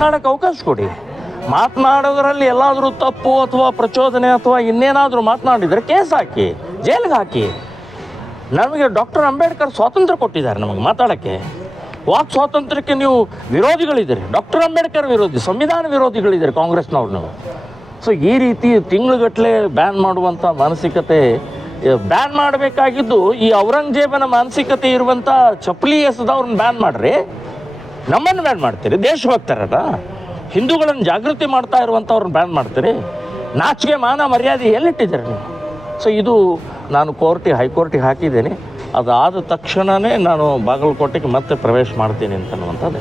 ಮಾತನಾಡೋಕ್ಕೆ ಅವಕಾಶ ಕೊಡಿ. ಮಾತನಾಡೋದ್ರಲ್ಲಿ ಎಲ್ಲಾದರೂ ತಪ್ಪು ಅಥವಾ ಪ್ರಚೋದನೆ ಅಥವಾ ಇನ್ನೇನಾದರೂ ಮಾತನಾಡಿದರೆ ಕೇಸ್ ಹಾಕಿ, ಜೈಲಿಗೆ ಹಾಕಿ. ನಮಗೆ ಡಾಕ್ಟರ್ ಅಂಬೇಡ್ಕರ್ ಸ್ವಾತಂತ್ರ್ಯ ಕೊಟ್ಟಿದ್ದಾರೆ ನಮಗೆ ಮಾತಾಡೋಕ್ಕೆ. ವಾಕ್ ಸ್ವಾತಂತ್ರ್ಯಕ್ಕೆ ನೀವು ವಿರೋಧಿಗಳಿದ್ದೀರಿ, ಡಾಕ್ಟರ್ ಅಂಬೇಡ್ಕರ್ ವಿರೋಧಿ, ಸಂವಿಧಾನ ವಿರೋಧಿಗಳಿದ್ದೀರಿ ಕಾಂಗ್ರೆಸ್ನವ್ರು ನೀವು. ಸೊ ಈ ರೀತಿ ತಿಂಗಳುಗಟ್ಟಲೆ ಬ್ಯಾನ್ ಮಾಡುವಂಥ ಮಾನಸಿಕತೆ, ಬ್ಯಾನ್ ಮಾಡಬೇಕಾಗಿದ್ದು ಈ ಔರಂಗಜೇಬನ ಮಾನಸಿಕತೆ ಇರುವಂಥ ಚಪ್ಪಲಿ ಎಸೆದವ್ರನ್ನ ಬ್ಯಾನ್ ಮಾಡಿರಿ, ನಮ್ಮನ್ನು ಬ್ಯಾನ್ ಮಾಡ್ತೀರಿ. ದೇಶಭಕ್ತರಲ್ಲ, ಹಿಂದೂಗಳನ್ನು ಜಾಗೃತಿ ಮಾಡ್ತಾ ಇರುವಂಥವ್ರನ್ನ ಬ್ಯಾನ್ ಮಾಡ್ತೀರಿ. ನಾಚಿಕೆ ಮಾನ ಮರ್ಯಾದೆ ಎಲ್ಲಿಟ್ಟಿದ್ದೀರಿ ನೀವು? ಸೊ ಇದು ನಾನು ಹೈಕೋರ್ಟಿಗೆ ಹಾಕಿದ್ದೇನೆ. ಅದಾದ ತಕ್ಷಣವೇ ನಾನು ಬಾಗಲಕೋಟೆಗೆ ಮತ್ತೆ ಪ್ರವೇಶ ಮಾಡ್ತೀನಿ ಅಂತನ್ನುವಂಥದ್ದು.